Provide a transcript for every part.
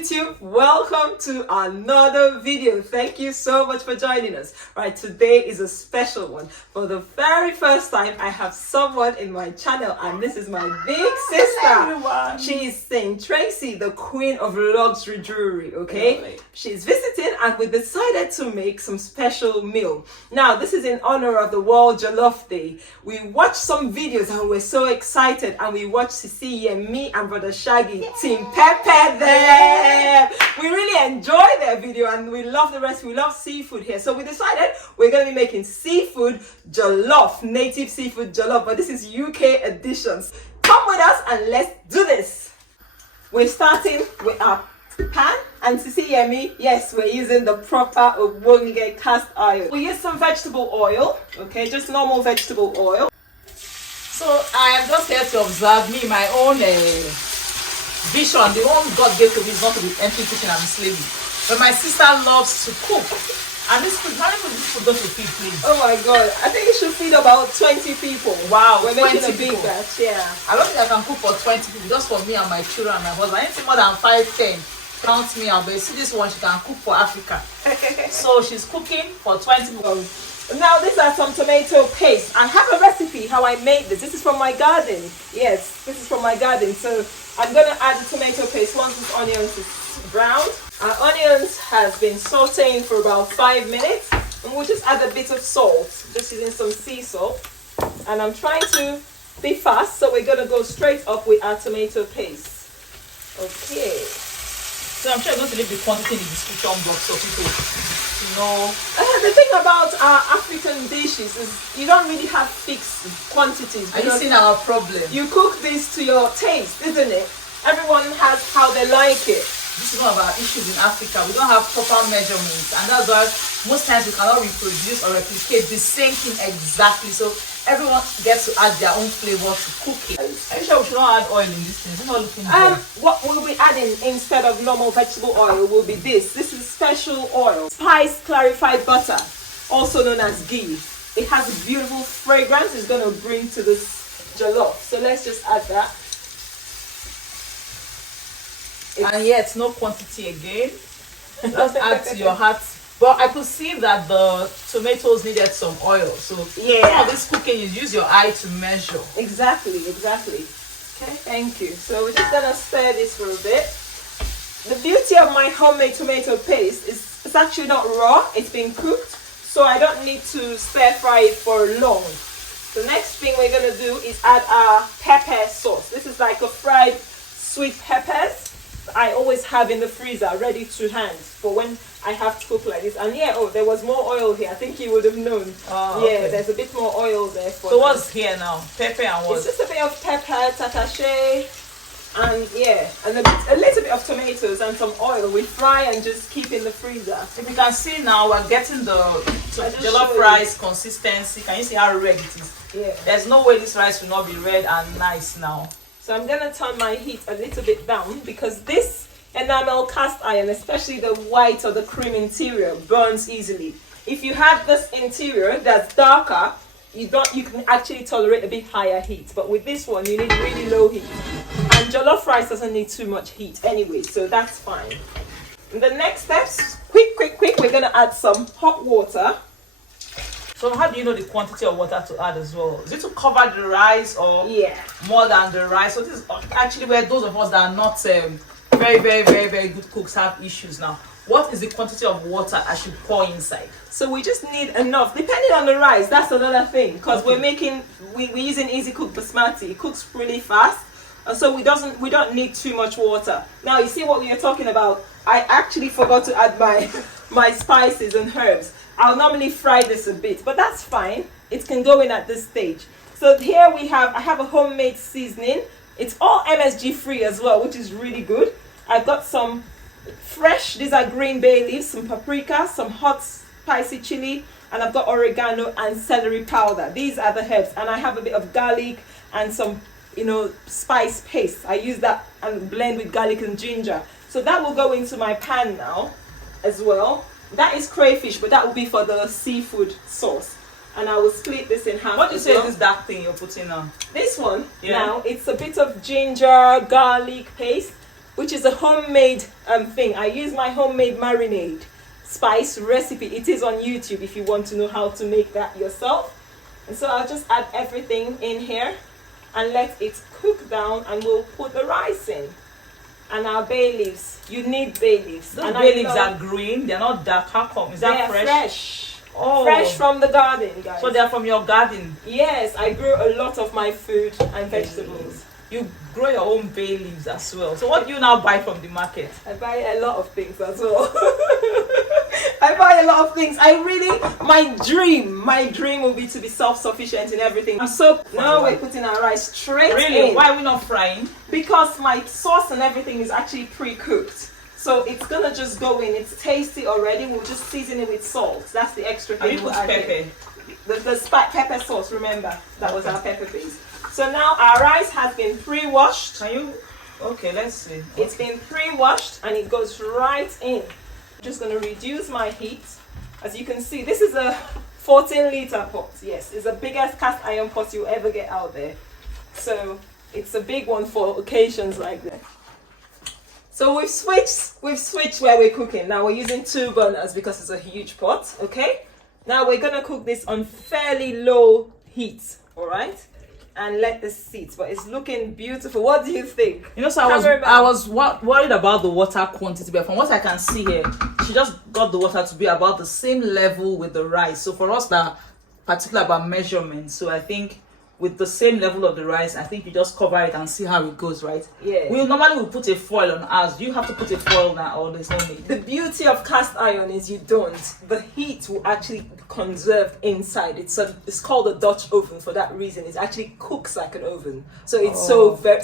YouTube, welcome to another video. Thank you so much for joining us. Right, today is a special one. For the very first time, I have someone in my channel, and this is my big sister. Everyone. She is Saint Tracy, the queen of luxury jewelry. Okay, Really? she's visiting, and we decided to make some special meal. Now, this is in honor of the World Jollof Day. We watched some videos and we're so excited, and we watched Sisi and me and Brother Shaggy Team Pepper there. We really enjoy their video and we love the recipe. We love seafood here, so we decided we're going to be making seafood jollof, native seafood jollof, but this is UK editions. Come with us and let's do this. We're starting with our pan, and Sisi and me, yes, we're using the proper Obonge cast iron. We use some vegetable oil, okay, just normal vegetable oil. So I am just here to observe me, my own vision. The one God gave to me is not to be entering kitchen and enslaving. But my sister loves to cook. And this food, how many people this food going to feed, please? Oh my God, I think it should feed about 20 people. Wow, We're making a 20 big people. batch, yeah. I don't think I can cook for 20 people, just for me and my children and my husband. Anything more than 5, 10, count me out. But you see this one, she can cook for Africa. So she's cooking for 20 people. Now these are some tomato paste. I have a recipe how I made this. This is from my garden. Yes, this is from my garden. So I'm gonna add the tomato paste once this onions is browned. Our onions has been sauteing for about 5 minutes, and we'll just add a bit of salt, just using some sea salt. And I'm trying to be fast, so we're gonna go straight up with our tomato paste. Okay. So I'm sure you're going to leave the quantity in the description box so people know. The thing about our African dishes is you don't really have fixed quantities. Are you seeing our problem? You cook this to your taste, isn't it? Everyone has how they like it. This is one of our issues in Africa. We don't have proper measurements, and that's why most times we cannot reproduce or replicate the same thing exactly. So everyone gets to add their own flavor to cooking. Are you sure we should not add oil in this thing? It's not looking good. What we'll be adding instead of normal vegetable oil will be this. This is special oil, spice clarified butter, also known as ghee. It has a beautiful fragrance it's going to bring to this jollof. So let's just add that. And yet no quantity again. Just add to your heart. But I could see that the tomatoes needed some oil. So Yeah. some of this cooking, you use your eye to measure. Exactly. Okay, thank you. So we're just gonna stir this for a bit. The beauty of my homemade tomato paste is it's actually not raw, it's been cooked, so I don't need to stir fry it for long. The next thing we're gonna do is add our pepper sauce. This is like a fried sweet peppers I always have in the freezer ready to hand for when I have to cook like this. And yeah, there was more oil here. I think you would have known. Oh, yeah, okay. There's a bit more oil there for So what's here now? Pepper and what? It's just a bit of pepper, tatache, and and a little bit of tomatoes and some oil. We fry and just keep in the freezer. If you can see now, we're getting the jollof rice consistency. Can you see how red it is? Yeah. There's no way this rice will not be red and nice now. So I'm gonna turn my heat a little bit down because this enamel cast iron, especially the white or the cream interior, burns easily. If you have this interior that's darker, you can actually tolerate a bit higher heat. But with this one, you need really low heat. And jollof rice doesn't need too much heat anyway, so that's fine. And the next steps, quick, we're gonna add some hot water. So how do you know the quantity of water to add as well? Is it to cover the rice or Yeah. more than the rice? So this is actually where those of us that are not very good cooks have issues now. What is the quantity of water I should pour inside? So we just need enough, depending on the rice. That's another thing, because Okay. we're using easy cook basmati. It cooks really fast, and so we don't need too much water. Now you see what we are talking about. I actually forgot to add my spices and herbs. I'll normally fry this a bit, but that's fine. It can go in at this stage. So here I have a homemade seasoning. It's all MSG free as well, which is really good. I've got some fresh, these are green bay leaves, some paprika, some hot spicy chili, and I've got oregano and celery powder. These are the herbs, and I have a bit of garlic and some, spice paste. I use that and blend with garlic and ginger. So that will go into my pan now as well. That is crayfish, but that will be for the seafood sauce. And I will split this in half. What do you as say well. is this dark thing you're putting on? This one, Yeah. now, it's a bit of ginger, garlic paste which is a homemade thing. I use my homemade marinade spice recipe. It is on YouTube if you want to know how to make that yourself. And so I'll just add everything in here and let it cook down, and we'll put the rice in. And our bay leaves. You need bay leaves. Those bay leaves are green, they're not dark. How come? Is that fresh? Fresh. Oh. Fresh from the garden, guys. So they're from your garden? Yes, I grow a lot of my food and vegetables. You grow your own bay leaves as well. So what do you now buy from the market? I buy a lot of things as well. I buy a lot of things. My dream will be to be self-sufficient in everything. So now we're putting our rice straight in. Why are we not frying? Because my sauce and everything is actually pre-cooked. So it's gonna just go in. It's tasty already. We'll just season it with salt. That's the extra thing. Have you put pepper? The pepper sauce, remember? That was our pepper base. So now our rice has been pre-washed. Can you? Okay, let's see. It's been pre-washed and it goes right in. I'm just going to reduce my heat. As you can see, this is a 14-liter pot. Yes, it's the biggest cast iron pot you'll ever get out there. So it's a big one for occasions like that. So we've switched where we're cooking. Now we're using 2 burners because it's a huge pot, okay? Now we're going to cook this on fairly low heat, all right? And let this sit, but it's looking beautiful. What do you think? You know, so I was worried about the water quantity, but from what I can see here, she just got the water to be about the same level with the rice. So for us that are particular about measurements, so I think with the same level of the rice, I think you just cover it and see how it goes, right? Yeah. We normally will put a foil on ours. Do you have to put a foil now, or there's no need? The beauty of cast iron is you don't. The heat will actually conserve inside. It's called a Dutch oven for that reason. It actually cooks like an oven. So it's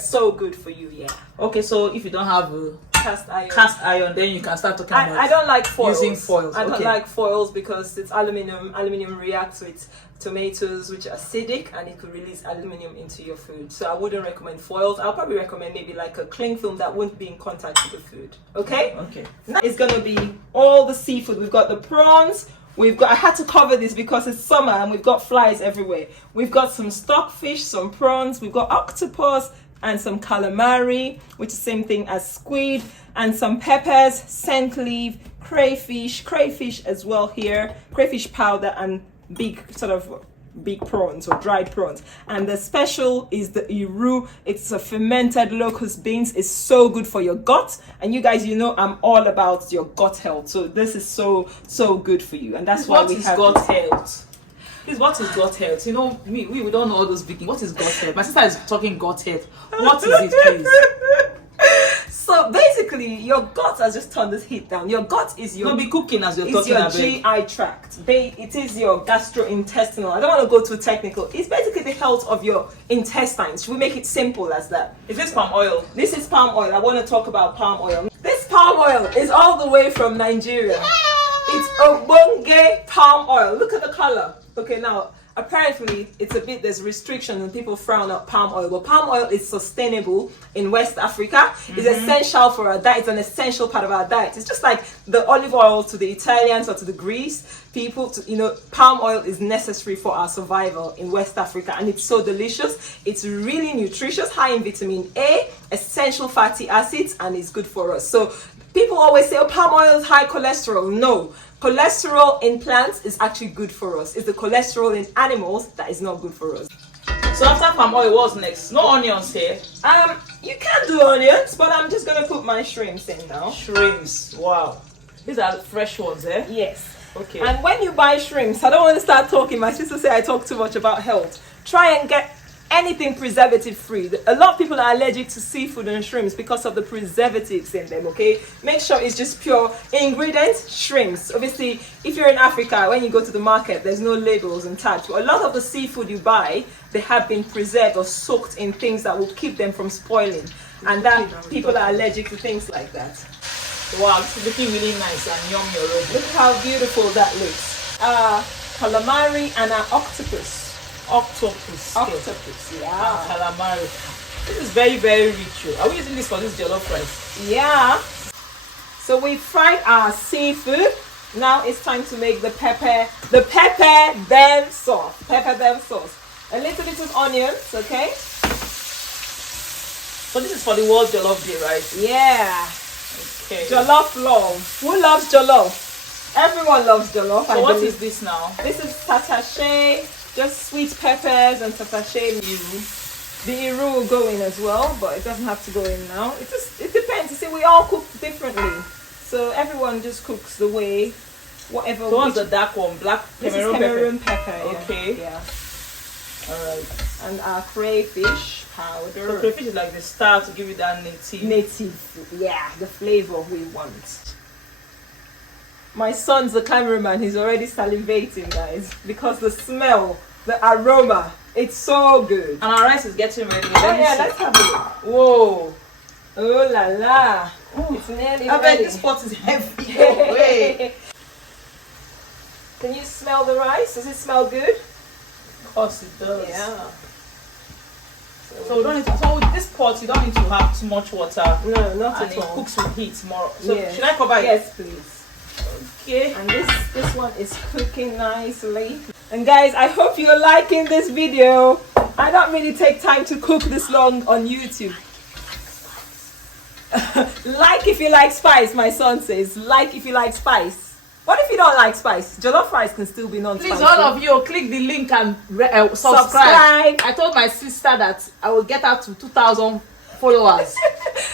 so good for you, yeah. Okay, so if you don't have a cast iron, then you can start talking about I don't like foils. Using foils. I don't like foils because it's aluminum. Aluminum reacts with tomatoes, which are acidic, and it could release aluminum into your food. So I wouldn't recommend foils. I'll probably recommend maybe like a cling film that won't be in contact with the food. Okay? Okay. Now it's gonna be all the seafood. We've got the prawns. I had to cover this because it's summer and we've got flies everywhere. We've got some stockfish, some prawns, we've got octopus and some calamari, which is the same thing as squid, and some peppers, scent leaf, crayfish as well here, crayfish powder, and big prawns or dried prawns. And the special is the iru. It's a fermented locust beans. It's so good for your gut, and you guys, you know I'm all about your gut health, so this is so good for you, and that's why we have gut health. What is gut health? You know, we don't know all those big things. What is gut health? My sister is talking gut health. What is it, please? So basically, your gut has just turned this heat down. Your gut is your... Don't be cooking as you're talking about. It's your GI tract. It is your gastrointestinal. I don't want to go too technical. It's basically the health of your intestines. Should we make it simple as that? Is this palm oil? This is palm oil. I want to talk about palm oil. This palm oil is all the way from Nigeria. It's Obonge palm oil. Look at the color. Okay, now apparently there's restriction and people frown at palm oil, but palm oil is sustainable in West Africa. It's essential for our diet. It's an essential part of our diet. It's just like the olive oil to the Italians or to the Greece people. Palm oil is necessary for our survival in West Africa, and it's so delicious. It's really nutritious, high in vitamin A, essential fatty acids, and it's good for us. So people always say, oh, palm oil is high cholesterol. No. Cholesterol in plants is actually good for us. It's the cholesterol in animals that is not good for us. So after palm oil, what's next? No onions here. You can do onions, but I'm just gonna put my shrimps in now. Shrimps, wow. These are fresh ones, eh? Yes. Okay. And when you buy shrimps, I don't want to start talking. My sister said I talk too much about health. Try and get anything preservative free. A lot of people are allergic to seafood and shrimps because of the preservatives in them, okay? Make sure it's just pure ingredients, shrimps. Obviously, if you're in Africa, when you go to the market, there's no labels and tags. A lot of the seafood you buy, they have been preserved or soaked in things that will keep them from spoiling. And that people are allergic to things like that. Wow, it's looking really nice and yummy already. Look how beautiful that looks. Calamari and octopus. Octopus, yeah. Calamari. This is very, very rich. Are we using this for this jollof rice? Yeah. So we fried our seafood. Now it's time to make the pepper them sauce. A little bit of onions, okay? So this is for the World Jollof Day, right? Yeah. Okay. Jollof love. Who loves jollof? Everyone loves jollof. So what is this now? This is tatashe, just sweet peppers and tatashe iru. The iru will go in as well, but it doesn't have to go in now. It depends. You see, we all cook differently, so everyone just cooks the way, whatever. So what's the dark one? Black Cameroon pepper. Yeah. Okay. Yeah. All right. And our crayfish powder. So crayfish is like the star to give you that native, yeah, the flavor we want. My son's the cameraman. He's already salivating, guys, because the smell, the aroma, it's so good. And our rice is getting ready. Let's have it. Whoa. Oh la la. Ooh. It's nearly I bet ready. this pot is heavy. No way. Can you smell the rice? Does it smell good? Of course it does. Yeah. So we don't need to, so with this pot you don't need to have too much water. No, not and at it all. cooks with heat more. So yes. Should I cover it? Yes, please. Okay. And this one is cooking nicely. And guys, I hope you're liking this video. I don't really take time to cook this long on YouTube. Like if you like spice, my son says. Like if you like spice. What if you don't like spice? Jollof rice can still be non-spicy. Please, all of you, click the link and subscribe. I told my sister that I will get her to 2,000 followers.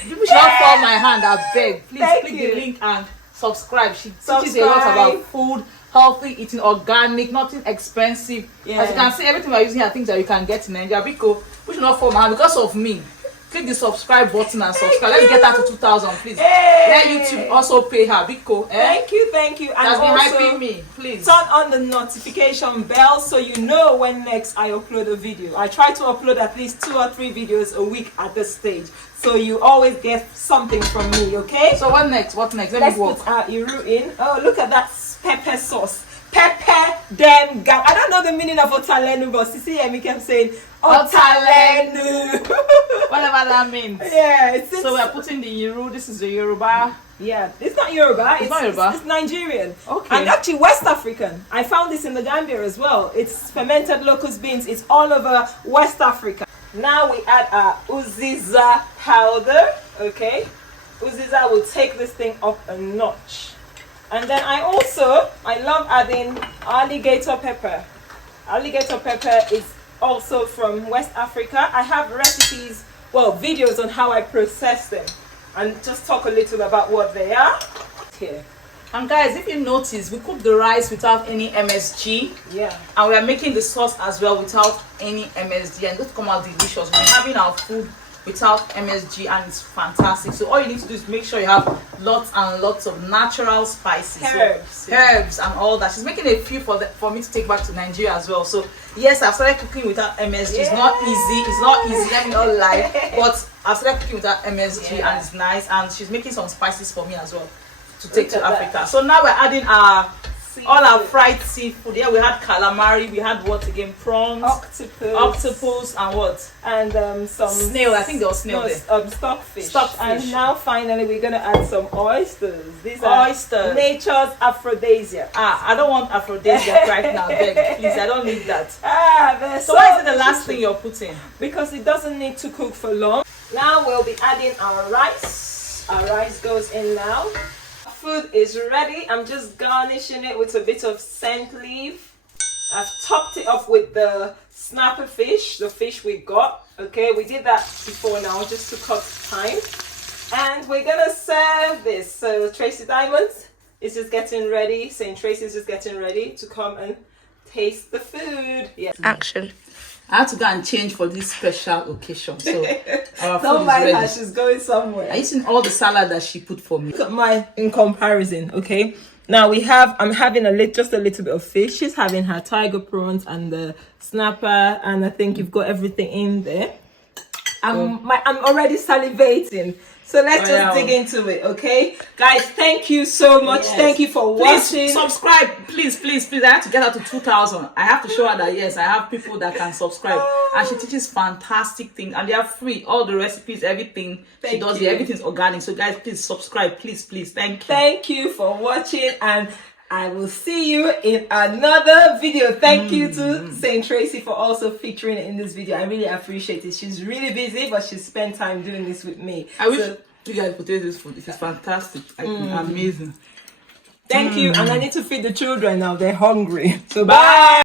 People should not fall my hand, I beg. Please click the link and subscribe. She teaches a lot about food, healthy eating, organic, nothing expensive. Yeah. As you can see, everything we're using are things that you can get in Nigeria. Because we should not fall my hand because of me. Click the subscribe button and subscribe. Let's get her to 2,000, please. Let YouTube also pay her. Biko. Thank you. And that's been also hyping me. Please turn on the notification bell so you know when next I upload a video. I try to upload at least 2 or 3 videos a week at this stage, so you always get something from me. Okay. So what next? Let's put our iru in. Oh, look at that pepper sauce. Pepper them gang. I don't know the meaning of otalenu, but Sisi Yemi kept saying otalenu. Whatever that means. Yeah. So we are putting the iru. This is the Yoruba. Yeah, it's not Yoruba. It's not Yoruba. It's Nigerian. Okay. And actually West African. I found this in the Gambia as well. It's fermented locust beans. It's all over West Africa. Now we add our uziza powder. Okay. Uziza will take this thing up a notch. And then I love adding alligator pepper. Alligator pepper is also from West Africa. I have recipes, videos on how I process them, and just talk a little about what they are here. And guys, if you notice, we cook the rice without any MSG. Yeah. And we are making the sauce as well without any MSG, and it's going to come out delicious. We're having our food without MSG and it's fantastic. So all you need to do is make sure you have lots and lots of natural spices, herbs and all that. She's making a few for me to take back to Nigeria as well. So yes, I've started cooking without MSG. It's not easy, let me not lie, but I've started cooking without MSG and it's nice. And she's making some spices for me as well to take to Africa. So now we're adding all our fried seafood. Yeah, we had calamari, we had what again? Prawns, octopus, and what? And some snail. I think there was snail there. Stockfish. And now finally we're gonna add some oysters. These are oysters. Nature's aphrodisiac. I don't want aphrodisiac right now, beg. Please, I don't need that. So why is it the last thing you're putting? Because it doesn't need to cook for long. Now we'll be adding our rice. Our rice goes in now. Food is ready. I'm just garnishing it with a bit of scent leaf. I've topped it up with the snapper fish, the fish we got. Okay, we did that before now just to cut time. And we're gonna serve this. So Tracy Diamonds is just getting ready, saying Tracy's just getting ready to come and taste the food. Yes. Action. I had to go and change for this special occasion. So our food Don't is mind ready. her, she's going somewhere. I eating all the salad that she put for me. Look at mine in comparison, okay? Now I'm having just a little bit of fish. She's having her tiger prawns and the snapper, and I think you've got everything in there. I'm already salivating. So let's just dig into it, okay? Guys, thank you so much. Yes. Thank you for watching. Subscribe, please. I have to get her to 2,000. I have to show her that, yes, I have people that can subscribe. And she teaches fantastic things. And they are free. All the recipes, everything she does here, everything's organic. So guys, please subscribe. Please. Thank you. Thank you for watching. And I will see you in another video. Thank you to Saint Tracy for also featuring in this video. I really appreciate it. She's really busy, but she spent time doing this with me. I wish you guys could taste this food. It is fantastic. Amazing. Thank you. And I need to feed the children now. They're hungry. So bye.